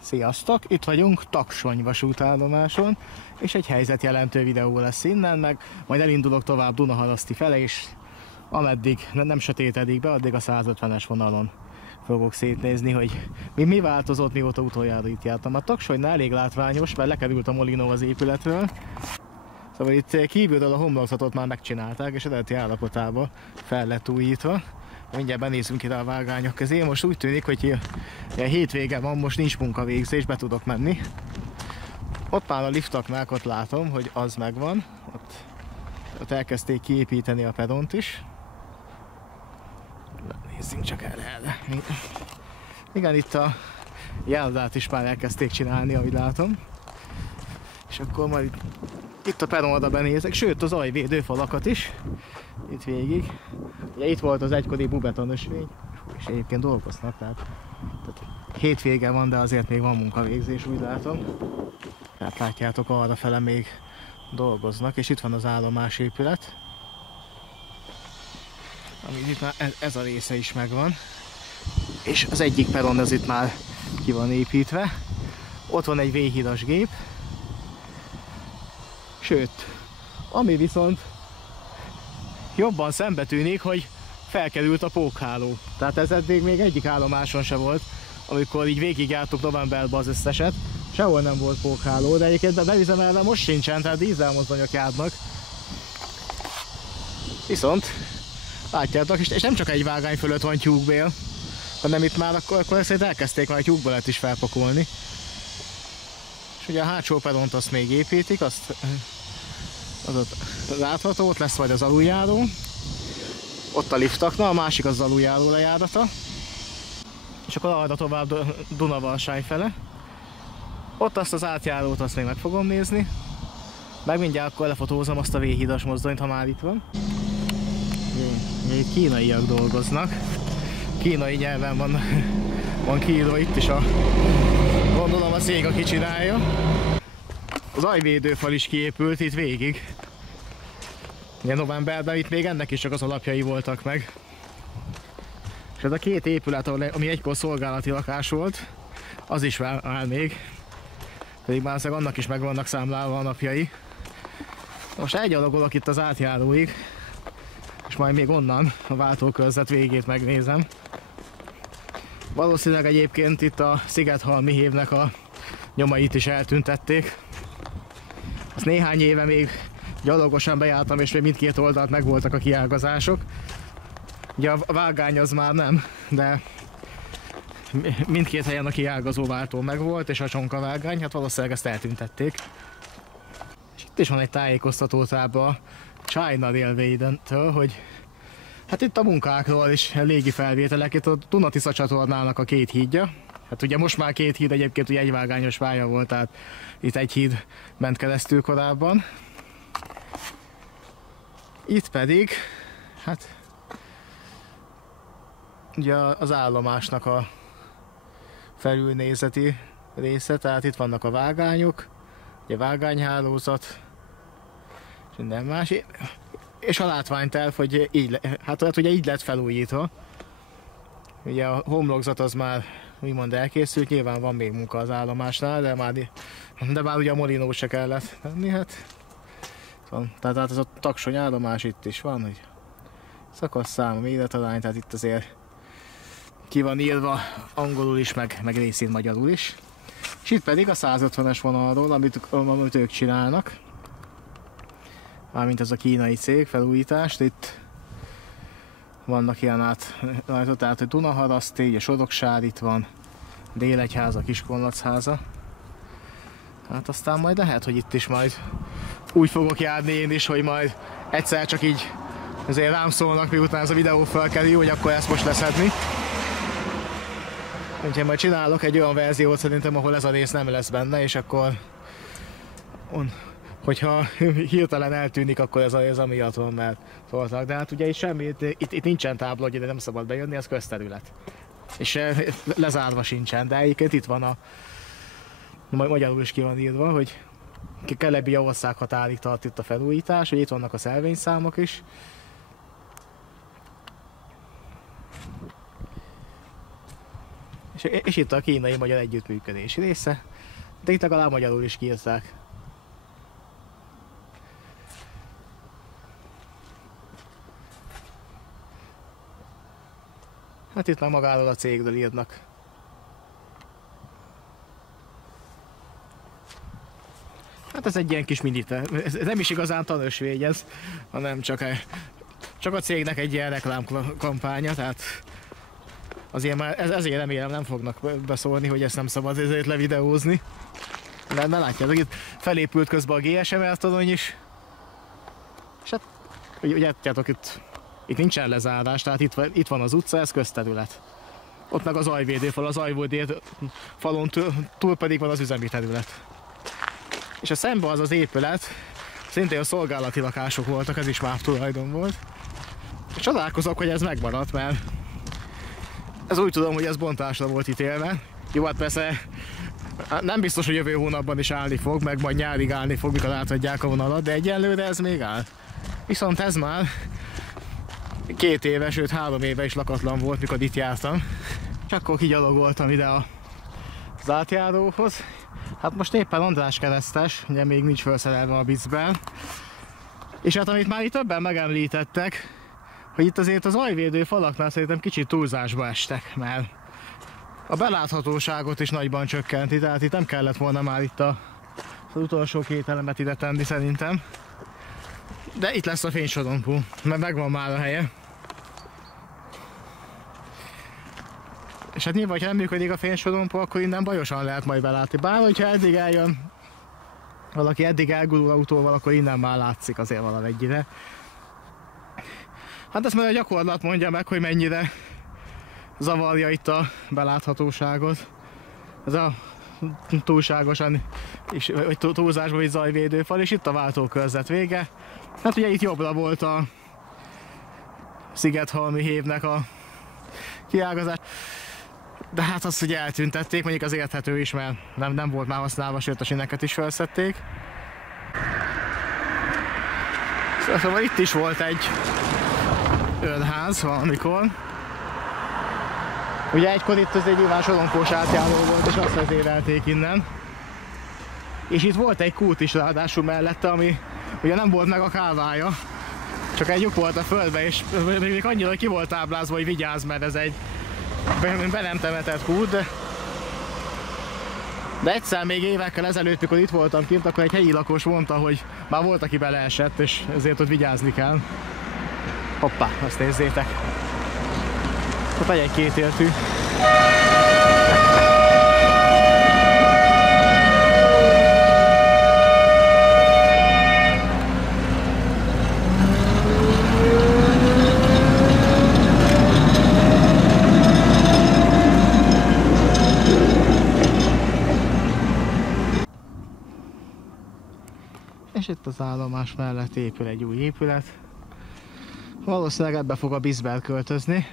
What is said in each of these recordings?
Sziasztok! Itt vagyunk Taksony vasútállomáson, és egy helyzetjelentő videó lesz innen, meg majd elindulok tovább Dunaharaszti fele, és ameddig nem sötétedik be, addig a 150-es vonalon fogok szétnézni, hogy mi változott, mióta utoljára itt jártam. A Taksonynál elég látványos, mert lekerült a molinó az épületről. Szóval itt kívülről a homlokzatot már megcsinálták, és eredeti állapotában fel lett újítva. Mindjárt benézünk ide a vágányok közé. Most úgy tűnik, hogy hétvége van, most nincs munkavégzés, be tudok menni. Ott már a liftaknál ott látom, hogy az megvan. Ott elkezdték kiépíteni a peront is. Nézzünk csak erre. Igen, itt a járdát is már elkezdték csinálni, ahogy látom. És akkor majd itt a peronra benézek, sőt az ajvédőfalakat is. Itt végig. Ugye itt volt az egykori bubetonösvény, és egyébként dolgoznak, tehát hétvége van, de azért még van munkavégzés, úgy látom. Tehát látjátok, arra fele még dolgoznak, és itt van az állomásépület. Ami itt már ez a része is megvan. És az egyik peron az itt már ki van építve. Ott van egy V-hidas gép. Sőt, ami viszont jobban szembetűnik, hogy felkerült a pókháló. Tehát ez eddig még egyik állomáson se volt, amikor így végigjártuk novemberben az összeset. Sehol nem volt pókháló, de egyébként beüzemelve most sincsen, tehát dízelmozdonyok járnak. Viszont látjátok, és nem csak egy vágány fölött van tyúkbél, hanem itt már akkor szerint elkezdték már a tyúkbelet is felpakolni. És ugye a hátsó peront azt még építik, azt ott látható, ott lesz majd az aluljáró. Ott a liftakna, a másik az aluljáró lejárata. És akkor arra tovább Dunavarsány fele. Ott azt az átjárót azt még meg fogom nézni. Meg mindjárt akkor lefotózom azt a V-hidas mozdonyt, ha már itt van. Itt kínaiak dolgoznak. Kínai nyelven van kiírva itt is gondolom a cég, aki csinálja. Az ajvédőfal is kiépült itt végig. Ugye novemberben itt még ennek is csak az alapjai voltak meg. És ez a két épület, ami egykor szolgálati lakás volt, az is áll még. Pedig már annak is meg vannak számlálva a napjai. Most elgyalogolok itt az átjáróig, és majd még onnan a váltókörzet végét megnézem. Valószínűleg egyébként itt a Szigethalmi hévnek a nyomait is eltüntették. Azt néhány éve még gyalogosan bejártam, és még mindkét oldalt megvoltak a kiágazások. Ugye a vágány az már nem, de mindkét helyen a kiágazó váltó megvolt, és a csonkavágány, hát valószínűleg ezt eltüntették. És itt is van egy tájékoztatótábla China Railway-től, hogy hát itt a munkákról is légi felvételek, itt a Duna-Tisza csatornának a két hídja. Hát ugye most már két híd, egyébként ugye egyvágányos pálya volt, tehát itt egy híd ment keresztül korábban. Itt pedig, hát ugye az állomásnak a felülnézeti része, tehát itt vannak a vágányok, ugye vágányhálózat, és minden más. És a látványterv, hogy így, hát ugye így lett felújítva. Ugye a homlokzat az már úgymond elkészült, nyilván van még munka az állomásnál, de már ugye a molinó se kellett tenni, hát. Tehát ez a Taksony állomás itt is van, hogy szakasszám, méretаrány, tehát itt azért ki van írva angolul is, meg részén magyarul is. És itt pedig a 150-es vonalról, amit ők csinálnak. Mármint ez a kínai cég, felújítást, itt vannak ilyen tehát a Dunaharaszti, a Soroksár itt van, Délegyháza, Kiskunlachháza. Hát aztán majd lehet, hogy itt is majd úgy fogok járni én is, hogy majd egyszer csak így azért rám szólnak, miután ez a videó felkerül, hogy akkor ezt most leszedni. Úgyhogy majd csinálok egy olyan verziót szerintem, ahol ez a rész nem lesz benne, és akkor hogyha hirtelen eltűnik, akkor ez amiatt van, mert szóltak. De hát ugye itt nincsen tábla, hogy ide nem szabad bejönni, ez közterület. És lezárva sincsen, de egyébként itt van magyarul is ki van írva, hogy Kelebbi ország határig tart itt a felújítás, hogy itt vannak a szelvényszámok is. És itt a kínai-magyar együttműködési része, de itt legalább magyarul is kiírták. Hát itt már magáról a cégről írnak. Hát ez egy ilyen kis minite. Ez nem is igazán tanösvény ez, hanem csak a cégnek egy ilyen reklámkampánya, tehát azért már ezért remélem nem fognak beszólni, hogy ezt nem szabad ezért levideózni. De látjátok, itt felépült közben a GSM-R torony is. És hát, ugye látjátok, itt nincsen lezárás, tehát itt van az utca, ez közterület. Ott meg az zajvédőfal, az zajvédő falon túl pedig van az üzemi terület. És a szemben az épület, szintén a szolgálati lakások voltak, ez is MÁV tulajdon volt. És csodálkozok, hogy ez megmaradt, mert ez úgy tudom, hogy ez bontásra volt ítélve. Jó, hát persze nem biztos, hogy jövő hónapban is állni fog, meg majd nyárig állni fog, mikor átadják a vonalat, de egyelőre ez még áll. Viszont ez már 2 éve, sőt 3 éve is lakatlan volt, mikor itt jártam. És akkor kigyalogoltam ide az átjáróhoz. Hát most éppen András keresztes, ugye még nincs felszerelve a Bicben. És hát amit már itt többen megemlítettek, hogy itt azért az zajvédő falaknál szerintem kicsit túlzásba estek, mert a beláthatóságot is nagyban csökkenti, tehát itt nem kellett volna már itt az utolsó 2 elemet ide tenni szerintem. De itt lesz a fénysorompó, mert megvan már a helye. És hát nyilván, ha nem működik a fénysorompó, akkor innen bajosan lehet majd belátni. Bár hogyha eddig eljön, valaki eddig elgurul autóval, akkor innen már látszik azért valamennyire. Hát ezt majd a gyakorlat mondja meg, hogy mennyire zavarja itt a beláthatóságot. Ez a túlságosan, vagy túlzásban egy zajvédőfal, és itt a váltókörzet vége. Hát ugye itt jobbra volt a Szigethalmi hévnek a kiágazás. De hát azt ugye eltüntették, mondjuk az érthető is, mert nem volt már használva, sőt a sineket is felszedték. Szóval itt is volt egy őrház valamikor. Ugye egykor itt ez egy nyilván sorompós átjáró volt, és azt vezérelték innen. És itt volt egy kút is ráadásul mellette, ami ugye nem volt meg a kávája, csak egy lyuk volt a földbe, és még annyira ki volt táblázva, hogy vigyázz, mert ez egy be nem temetett kút, de egyszer még évekkel ezelőtt, mikor itt voltam kint, akkor egy helyi lakos mondta, hogy már volt, aki beleesett, és ezért ott vigyázni kell. Hoppá, azt nézzétek! Ott egy kétéltű. És itt az állomás mellett épül egy új épület. Valószínűleg ebbe fog a Bicbe költözni.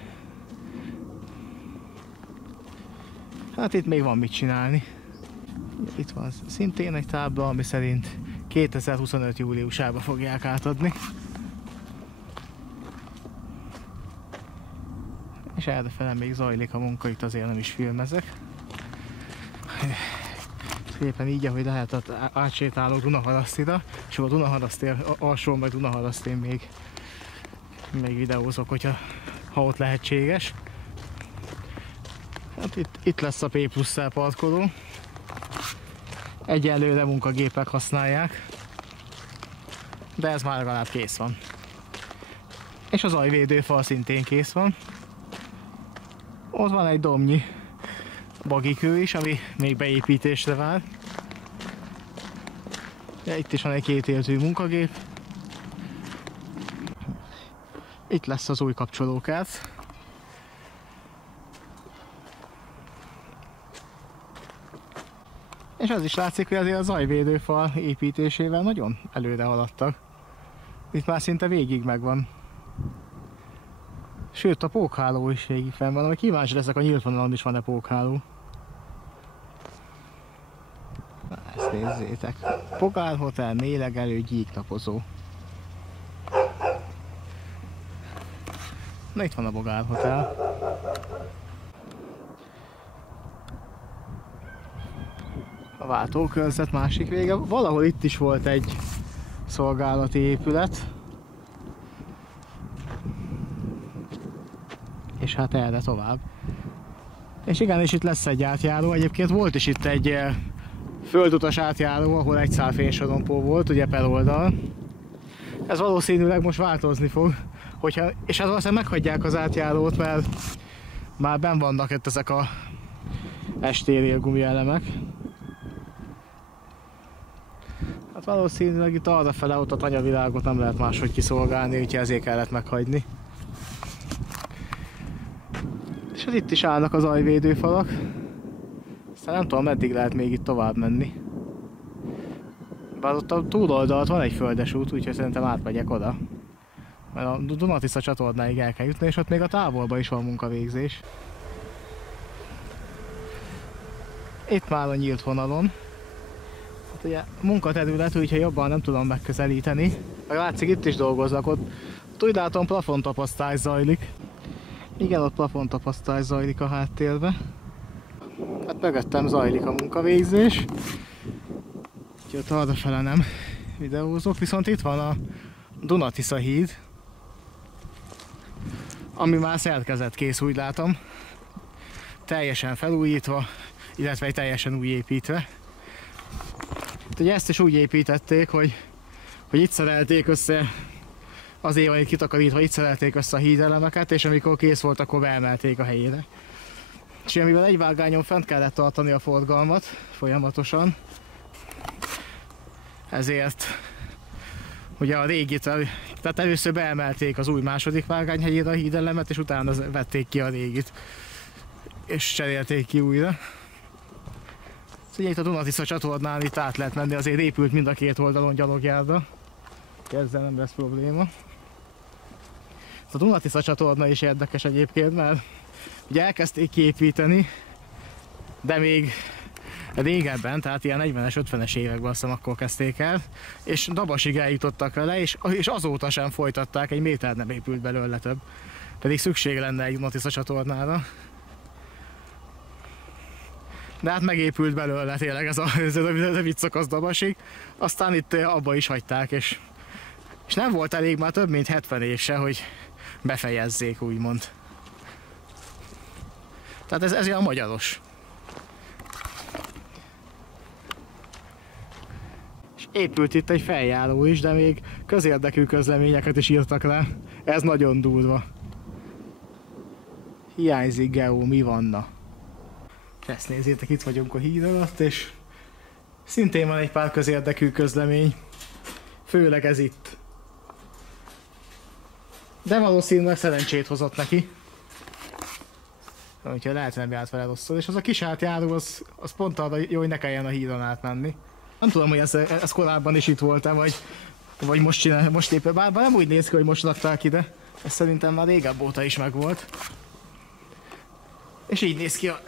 Hát itt még van mit csinálni. Itt van szintén egy tábla, ami szerint 2025. júliusába fogják átadni. És errefele még zajlik a munka, itt azért nem is filmezek. Szépen így, ahogy lehet, átsétálok Dunaharasztira, és a Dunaharasztér alsó, meg Dunaharasztén még videózok, ha ott lehetséges. Hát itt lesz a P+-szel parkoló. Egyelőre munkagépek használják, de ez már legalább kész van. És az zajvédőfal szintén kész van. Ott van egy domnyi bagikő is, ami még beépítésre vár. Ja, itt is van egy kétéltű munkagép. Itt lesz az új kapcsolókártya. És az is látszik, hogy azért a zajvédőfal építésével nagyon előre haladtak. Itt már szinte végig megvan. Sőt, a pókháló is végig fenn van, ami kíváncsi leszek, a nyílt vonalon is van-e pókháló. Na, ezt nézzétek. Pogárhotel, mélegelő, gyíknapozó. Na, itt van a Bogárhotel. váltókörzet másik vége. Valahol itt is volt egy szolgálati épület. És hát erre tovább. És igen, és itt lesz egy átjáró. Egyébként volt is itt egy földutas átjáró, ahol egy szál fénysorompó volt, ugye per oldal. Ez valószínűleg most változni fog. És hát valószínűleg meghagyják az átjárót, mert már benn vannak itt ezek a estérél gumielemek. Hát valószínűleg itt arrafele ott a tanyavilágot nem lehet máshogy kiszolgálni, úgyhogy ezért kellett meghagyni. És hát itt is állnak az zajvédőfalak. Aztán nem tudom, meddig lehet még itt tovább menni. Bár ott a túloldalt van egy földes út, úgyhogy szerintem átmegyek oda. Mert a Duna-Tisza csatornáig el kell jutni, és ott még a távolban is van munkavégzés. Itt már a nyílt vonalon. Hát ugye munkaterület, úgyhogy jobban nem tudom megközelíteni. Meg látszik, itt is dolgoznak, ott úgy látom plafontapasztás zajlik. Igen, ott plafontapasztás zajlik a háttérbe. Hát mögöttem zajlik a munkavégzés. Úgyhogy ott arrafele nem videózok, viszont itt van a Duna-Tisza híd, ami már szerkezetkész, úgy látom. Teljesen felújítva, illetve teljesen új építve. Ugye ezt is úgy építették, hogy itt szerelték össze, azért van itt kitakarítva, itt szerelték össze a hídelemeket, és amikor kész volt, akkor beemelték a helyére. És mivel egy vágányon fent kellett tartani a forgalmat folyamatosan, ezért ugye a régit, tehát először beemelték az új második vágányhegyére a hídelemet, és utána vették ki a régit, és cserélték ki újra. Ugye itt a Duna-Tisza csatornán itt át lehet menni, azért épült mind a két oldalon gyalogjárda. Ezzel nem lesz probléma. A Duna-Tisza csatorna is érdekes egyébként, mert ugye elkezdték kiépíteni, de még régebben, tehát ilyen 40-es, 50-es években azt hiszem akkor kezdték el, és Dabasig eljutottak vele, és azóta sem folytatták, egy méter nem épült belőle több. Pedig szükség lenne egy Duna-Tisza csatornára. De hát megépült belőle tényleg ez a rövid szakasz Dabasig, aztán itt abba is hagyták, és nem volt elég már több mint 70 év se, hogy befejezzék, úgymond. Tehát ez ilyen magyaros. És épült itt egy feljáró is, de még közérdekű közleményeket is írtak le. Ez nagyon durva. Hiányzik Geo, mi vanna? Ezt nézzétek, itt vagyunk a híd alatt, és szintén van egy pár közérdekű közlemény. Főleg ez itt. De valószínűleg szerencsét hozott neki. Úgyhogy lehet, nem járt vele rosszul. És az a kis átjáró, az pont arra jó, hogy ne kelljen a hídon átmenni. Nem tudom, hogy ez korábban is itt volt-e, vagy most éppen. Bár nem úgy néz ki, hogy most rakták ide. Ez szerintem már régebb óta is megvolt. És így néz ki a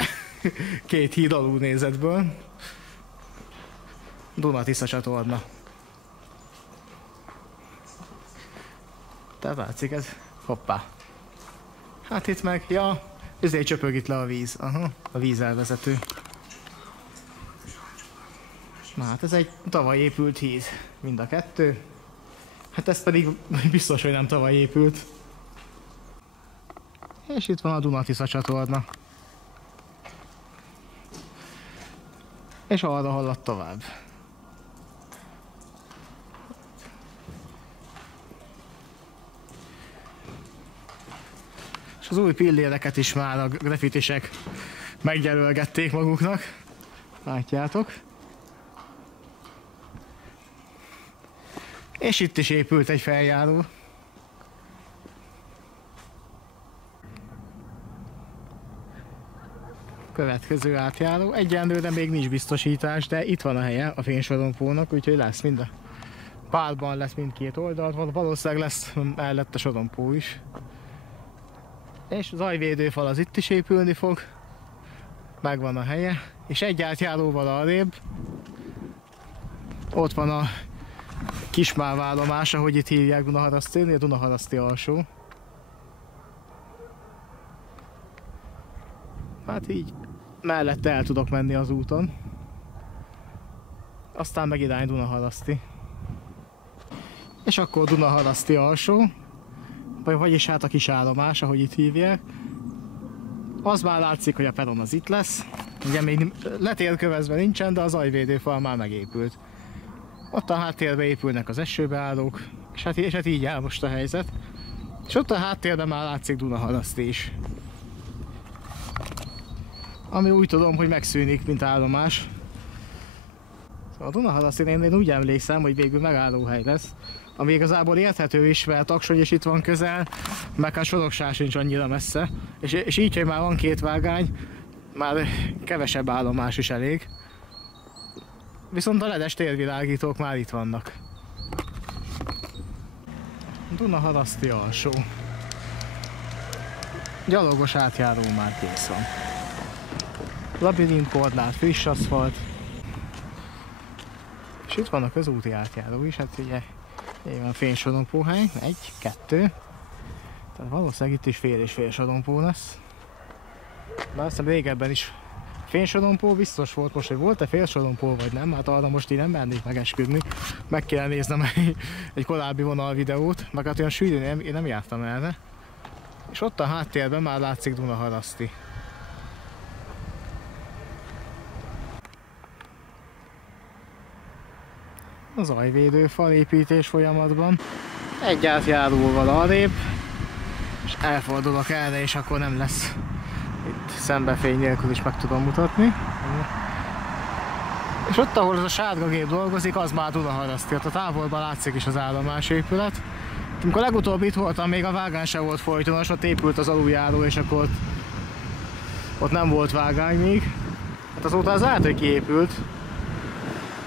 két híd alul nézetből. Duna-Tisza csatorna. Tehát látszik ez. Hoppá. Hát itt meg, ja, ezért csöpög itt le a víz. Aha, a vízelvezető. Na hát ez egy tavaly épült híd. Mind a kettő. Hát ez pedig biztos, hogy nem tavaly épült. És itt van a Duna-Tisza csatorna. És arra halad tovább. És az új pilléreket is már a grafitisek megjelölgették maguknak. Látjátok. És itt is épült egy feljáró. Következő átjáró. Egyenlőre még nincs biztosítás, de itt van a helye a fénysorompónak, úgyhogy lesz mind a párban lesz mindkét oldalt, valószínűleg lesz mellett a sorompó is. És az zajvédőfal az itt is épülni fog. Megvan a helye. És egy átjáróval arrébb ott van a Kismálvállomás, ahogy itt hívják Dunaharaszti, Dunaharaszti alsó. Hát így mellette el tudok menni az úton. aztán meg irány Dunaharaszti. És akkor Dunaharaszti alsó, vagyis hát a kis állomás, ahogy itt hívják. Az már látszik, hogy a peron az itt lesz. Ugye még letérkövezve nincsen, de az zajvédőfal már megépült. Ott a háttérbe épülnek az esőbeállók, és hát így áll most a helyzet. És ott a háttérben már látszik Dunaharaszti is. Ami úgy tudom, hogy megszűnik, mint állomás. Szóval a Dunaharasztin én úgy emlékszem, hogy végül megállóhely lesz. Ami igazából érthető is, mert Taksony is itt van közel, meg a Soroksár sincs annyira messze. És így, hogy már van 2 vágány, már kevesebb állomás is elég. Viszont a ledes térvilágítók már itt vannak. Dunaharaszti alsó. Gyalogos átjáró már kész van. Labirint korlát, friss aszfalt. És itt van a közúti átjáró is, hát ugye van fénysorompóhely, 1, 2. Tehát valószínűleg itt is fél és fél sorompó lesz. Bár azt hiszem régebben is fénysorompó biztos volt, most hogy volt-e félsorompó vagy nem, hát arra most így nem mernék megesküdni. Meg kell néznem egy korábbi vonal videót, meg hát olyan sűrűn én nem jártam erre. És ott a háttérben már látszik Dunaharaszti. A zajvédőfal építés folyamatban. Egy átjáróval arrébb, és elfordulok erre, és akkor nem lesz itt szembefény nélkül is meg tudom mutatni. És ott, ahol az a sárga gép dolgozik, az már Dunaharaszti. A távolban látszik is az állomásépület. Amikor legutóbb itt voltam, még a vágány sem volt folytonos, ott épült az aluljáró, és akkor ott nem volt vágány még. Hát azóta az lehet, hogy kiépült.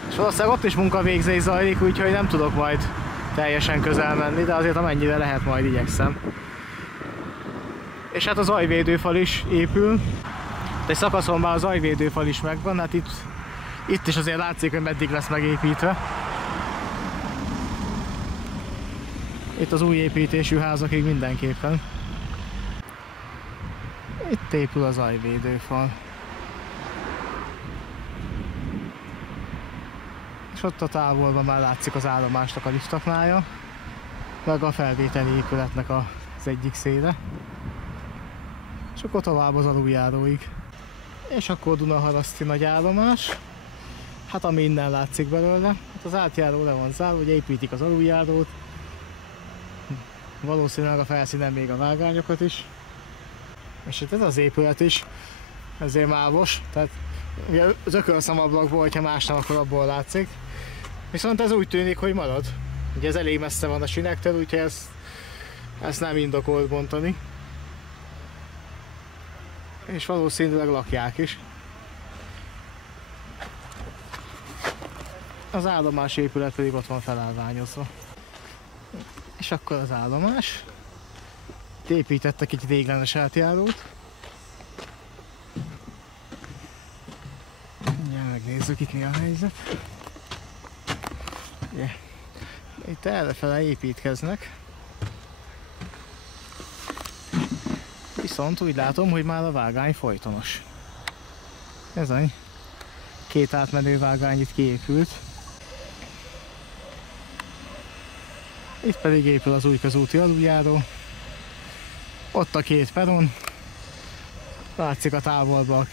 És valószínűleg ott is munkavégzés zajlik, úgyhogy nem tudok majd teljesen közel menni, de azért amennyire lehet, majd igyekszem. És hát a zajvédőfal is épül. Egy szakaszon már a zajvédőfal is megvan, hát itt is azért látszik, hogy meddig lesz megépítve. Itt az új építésű házakig mindenképpen. Itt épül a zajvédőfal. És ott a távolban már látszik az állomásnak a liftaknája, meg a felvételi épületnek az egyik széle. És akkor tovább az aluljáróig. És akkor Dunaharaszti nagy állomás. Hát ami innen látszik belőle. Hát az átjáró le van zárva, hogy építik az aluljárót. Valószínűleg a felszínen még a vágányokat is. És itt ez az épület is, ezért mávos. Tehát ugye az ökölszemablakból, hogyha más nem, akkor abból látszik. Viszont ez úgy tűnik, hogy marad. Ugye ez elég messze van a sinektől, úgyhogy ezt nem indokolt bontani. És valószínűleg lakják is. Az állomás épület pedig ott van felállványozva. És akkor az állomás. Építettek egy réglenes átjárót. Mindjárt megnézzük itt mi a helyzet. Yeah. Itt errefele építkeznek. Viszont úgy látom, hogy már a vágány folytonos. Ez az. 2 átmenő vágány itt kiépült. Itt pedig épül az új közúti aluljáró. Ott a 2 peron. Látszik a távolban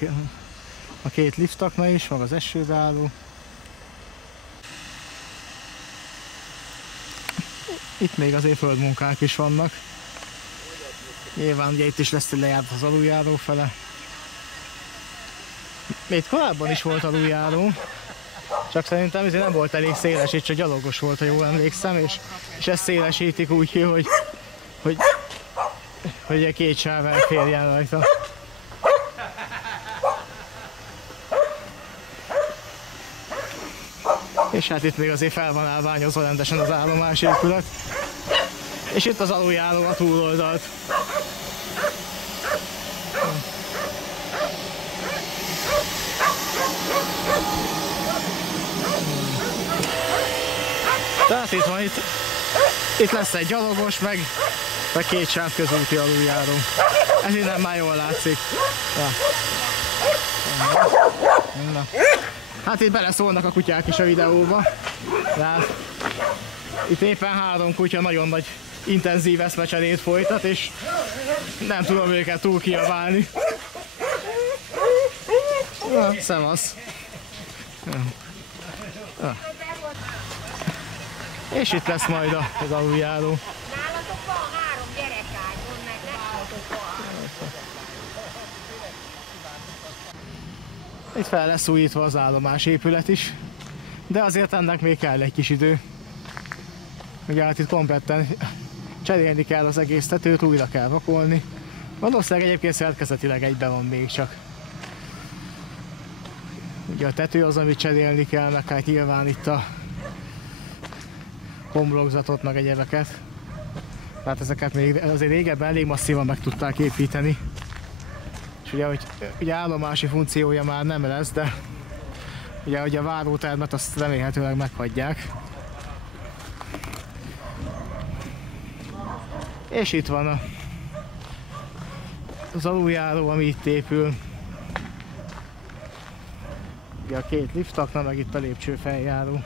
a 2 liftakna is, meg az esőbeálló. Itt még azért földmunkák is vannak. Nyilván ugye itt is lesz egy lejárat az aluljáró fele. Még korábban is volt aluljáró, csak szerintem ez nem volt elég széles, itt csak gyalogos volt, ha jól emlékszem, és ezt szélesítik úgy ki, hogy 2 sáv elférjen rajta. És hát itt még azért fel van állványozva rendesen az állomásépület. És itt az aluljáró a túloldalt. Tehát itt van, itt lesz egy gyalogos, meg 2 sáv közúti aluljáró. Ez innen már jól látszik. Ja. Na. Hát itt beleszólnak a kutyák is a videóba. Tehát itt éppen 3 kutya nagyon nagy intenzív eszmecserét folytat, és nem tudom őket túl kiabálni. Szevasz! És itt lesz majd az aluljáró. Nálatok van 3 gyerekágy, meg nálatok van. Itt fel lesz újítva az állomásépület is, de azért ennek még kell egy kis idő. Ugye hát itt kompletten cserélni kell az egész tetőt, újra kell vakolni. Valószínűleg egyébként szerkezetileg egyben van még csak. Ugye a tető az, amit cserélni kell, meg hát nyilván itt a homlokzatot, meg egyebeket. Tehát ezeket még azért régebben elég masszívan meg tudták építeni. És ugye, hogy ugye állomási funkciója már nem lesz, de ugye hogy a várótermet azt remélhetőleg meghagyják. És itt van az aluljáró, ami itt épül. Ugye a 2 liftakna, meg itt a lépcsőfeljáró.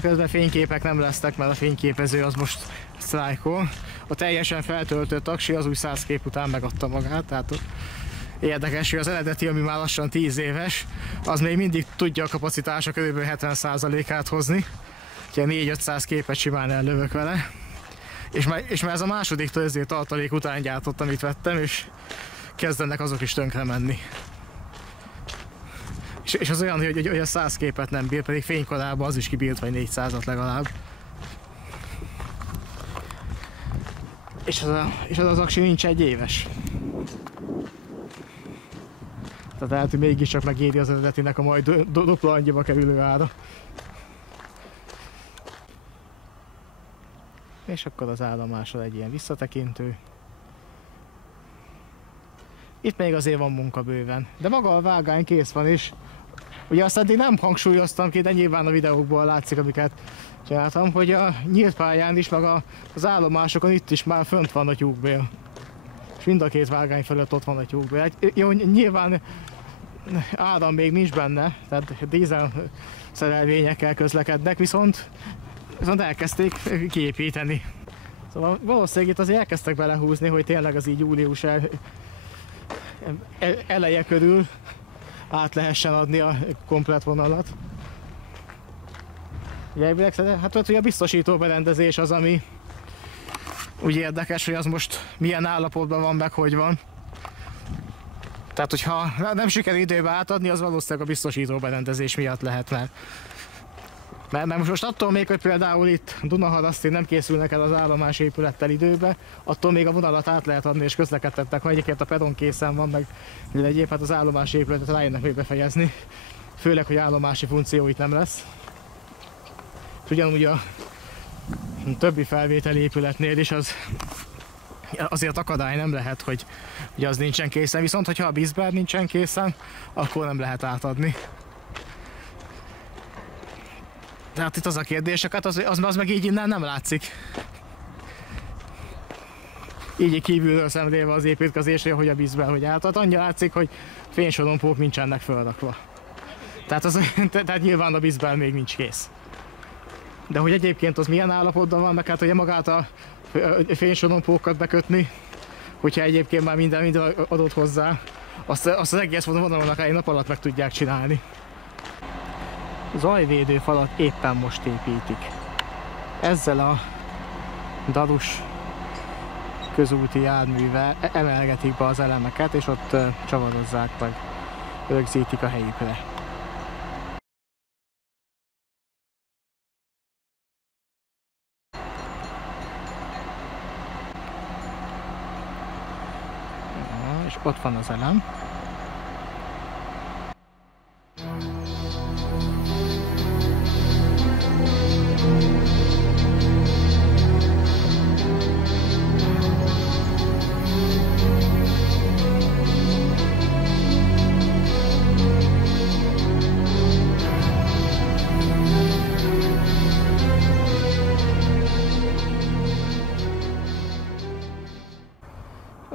Közben fényképek nem lesznek, mert a fényképező az most sztrájkol. A teljesen feltöltött taksi az úgy 100 kép után megadta magát, tehát érdekes, hogy az eredeti, ami már lassan 10 éves, az még mindig tudja a kapacitása kb. 70%-át hozni. Úgyhogy 400-500 képet simán ellövök vele. És már ez a második tartalék után gyártott, amit vettem, és kezdenek azok is tönkre menni. És az olyan, hogy a 100 képet nem bír, pedig fénykorában az is kibírt, vagy 400-at legalább. És az aksi nincs 1 éves. Tehát lehet, hogy mégiscsak megéri az eredetinek a majd dupla annyiba kerülő ára. És akkor az állomásra egy ilyen visszatekintő. Itt még azért van munka bőven, de maga a vágány kész van is. Ugye azt eddig nem hangsúlyoztam ki, de nyilván a videókból látszik, amiket csináltam, hogy a nyílt pályán is, meg az állomásokon itt is már fönt van a tyúkbél. És mind a 2 vágány fölött ott van a tyúkbél. Jó, nyilván áram még nincs benne, tehát dízel szerelvényekkel közlekednek, viszont elkezdték kiépíteni. Szóval valószínűleg itt azért elkezdtek belehúzni, hogy tényleg az így július eleje körül át lehessen adni a komplet vonalat. Ugye, hát ott ugye a biztosító berendezés az, ami úgy érdekes, hogy az most milyen állapotban van, meg hogy van. Tehát, hogyha nem sikerül időbe átadni, az valószínűleg a biztosító berendezés miatt lehet, mert most attól még, hogy például itt Dunaharasztin nem készülnek el az állomás épülettel időbe, attól még a vonalat át lehet adni és közlekedtettek, ha egyébként a peron készen van, meg egyéb, hát az állomás épületet rájönnek még befejezni. Főleg, hogy állomási funkció itt nem lesz. És ugyanúgy a többi felvételi épületnél is azért akadály nem lehet, hogy az nincsen készen, viszont hogyha a Bisber nincsen készen, akkor nem lehet átadni. Tehát itt az a kérdéseket, az meg így innen nem látszik. Így kívülről szemlélve az építkezésre, hogy a Bisber hogy átad. Annyi látszik, hogy fénysorompók nincsenek felrakva. Tehát nyilván a Bisber még nincs kész. De hogy egyébként az milyen állapotban van, meg hát ugye magát a fénysorompókat bekötni, hogyha egyébként már minden adott hozzá, azt az egész vonalon egy nap alatt meg tudják csinálni. Zajvédő falat éppen most építik. Ezzel a darus közúti járművel emelgetik be az elemeket, és ott csavarozzák, vagy rögzítik a helyükre. És ott van az elem.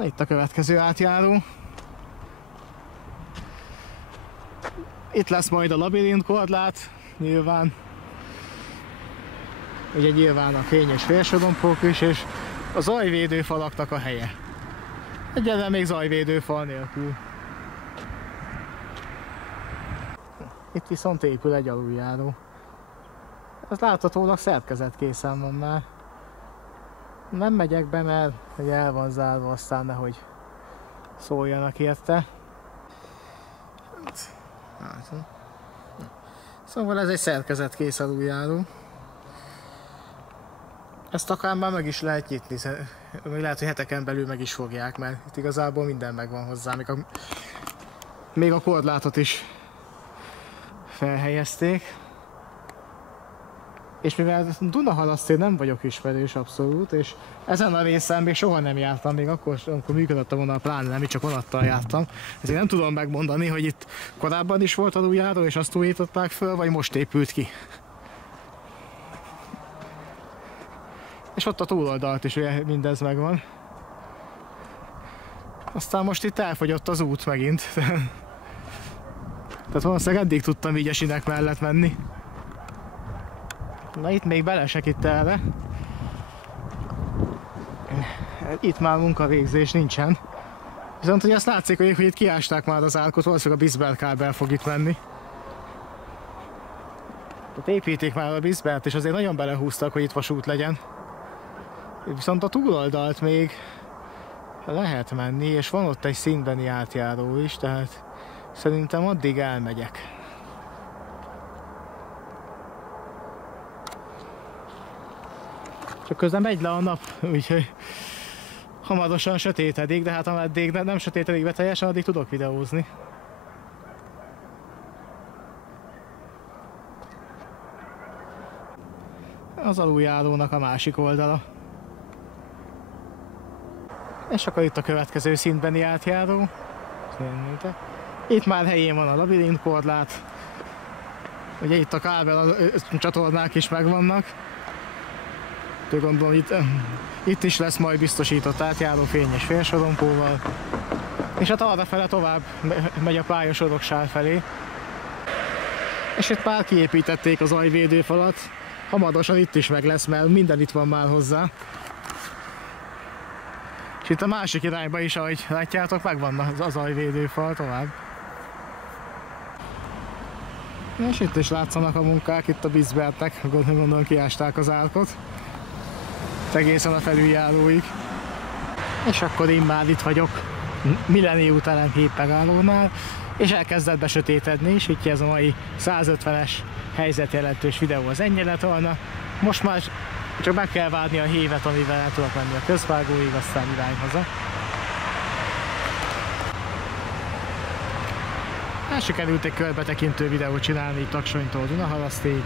Itt a következő átjáró. Itt lesz majd a labirint korlát, nyilván. Ugye nyilván a fényes félsorompók is, és a zajvédő falaknak a helye. Egyelőre még zajvédő fal nélkül. Itt viszont épül egy aluljáró. Ez láthatólag szerkezetkészen van már. Nem megyek be, mert el van zárva, aztán nehogy szóljanak érte. Szóval ez egy szerkezetkész aluljáró. Ezt akár már meg is lehet nyitni, lehet, hogy heteken belül meg is fogják, mert itt igazából minden megvan hozzá, még a korlátot is felhelyezték. És mivel Dunaharasztén nem vagyok ismerős abszolút, és ezen a részen még soha nem jártam, még akkor, amikor működött a vonal, pláne nem, csak vonattal jártam. Ezért nem tudom megmondani, hogy itt korábban is volt aluljáró, és azt újították föl, vagy most épült ki. És ott a túloldalt is ugye mindez megvan. Aztán most itt elfogyott az út megint. Tehát valószínűleg eddig tudtam így a sinek mellett menni. Na itt még belesek itt erre. Itt már munkavégzés nincsen. Viszont ugye azt látszik, hogy itt kiásták már az árkot, valószínűleg a Bisbert kábel fog itt menni. Tehát építik már a Bisbert, és azért nagyon belehúztak, hogy itt vasút legyen. Viszont a túloldalt még lehet menni, és van ott egy szintbeni átjáró is, tehát szerintem addig elmegyek. Csak közben megy le a nap, úgyhogy hamarosan sötétedik, de hát ameddig nem sötétedik be teljesen, addig tudok videózni. Az aluljárónak a másik oldala. És akkor itt a következő szintbeni átjáró. Itt már helyén van a labirintkorlát. Ugye itt a kábel csatornák is megvannak. Gondolom itt is lesz majd biztosított átjáró fényes félsorompóval. És hát arrafele tovább megy a pályasorokság felé. És itt már kiépítették az zajvédőfalat. Hamarosan itt is meg lesz, mert minden itt van már hozzá. És itt a másik irányba is, ahogy látjátok, megvan az zajvédőfal tovább. És itt is látszanak a munkák, itt a Bisbertek, gondolom kiásták az árkot. Egészen a felüljáróig. És akkor én már itt vagyok Millennium után hétmegállónál, és elkezdett besötétedni is, úgyhogy ez a mai 150-es helyzetjelentős videó az ennyi lett volna. Most már csak meg kell várni a hévet, amivel el tudok menni a közvágóig, aztán irány haza. Sikerült egy körbetekintő videót csinálni Taksonytól Dunaharasztig.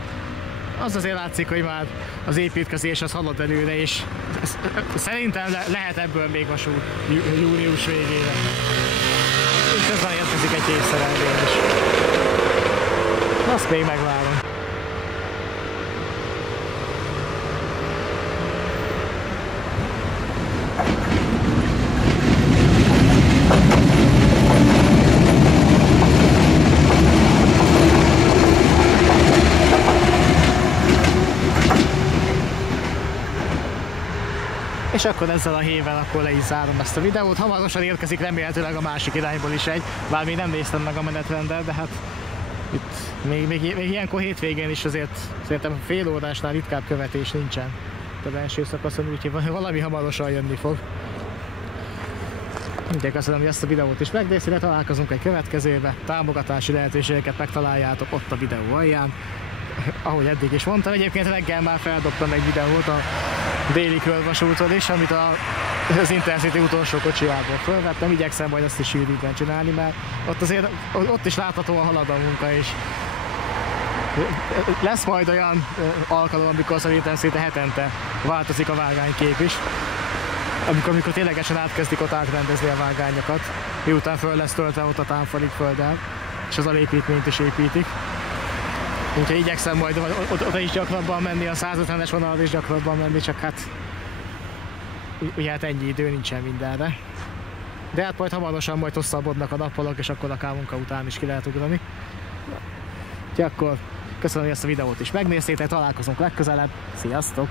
Az azért látszik, hogy már az építkezés az halad előre, és szerintem lehet ebből még vasút június végére. És ezzel érkezik egy évszerelvény is. Azt még megvárom. És akkor ezzel a hével akkor le is zárom ezt a videót. Hamarosan érkezik remélhetőleg a másik irányból is egy, bár még nem néztem meg a menetrendet, de hát itt még ilyenkor hétvégén is azért szerintem fél órásnál ritkább követés nincsen az első szakaszon, úgyhogy valami hamarosan jönni fog. Úgyhogy köszönöm, hogy ezt a videót is megnéztél, találkozunk egy következőbe. Támogatási lehetőségeket megtaláljátok ott a videó alján. Ahogy eddig is mondtam, egyébként reggel már feldobtam egy videót a déli körvasúton is, amit az Intercity utolsó kocsijából fölvettem, igyekszem majd azt is sűrűbben csinálni, mert ott azért ott is láthatóan halad a munka, és lesz majd olyan alkalom, amikor az Intercity hetente változik a vágánykép is, amikor ténylegesen átkezdik ott átrendezni a vágányokat, miután föl lesz töltve ott a támfalig földdel, és az alépítményt is építik. Úgyhogy igyekszem majd oda is gyakrabban menni, a 150-es vonalat is gyakrabban menni, csak hát ugye hát ennyi idő nincsen mindenre. De hát majd hamarosan majd hosszabbodnak a nappalok, és akkor akár munka után is ki lehet ugrani. Úgyhogy akkor köszönöm, hogy ezt a videót is megnéztétek, találkozunk legközelebb. Sziasztok!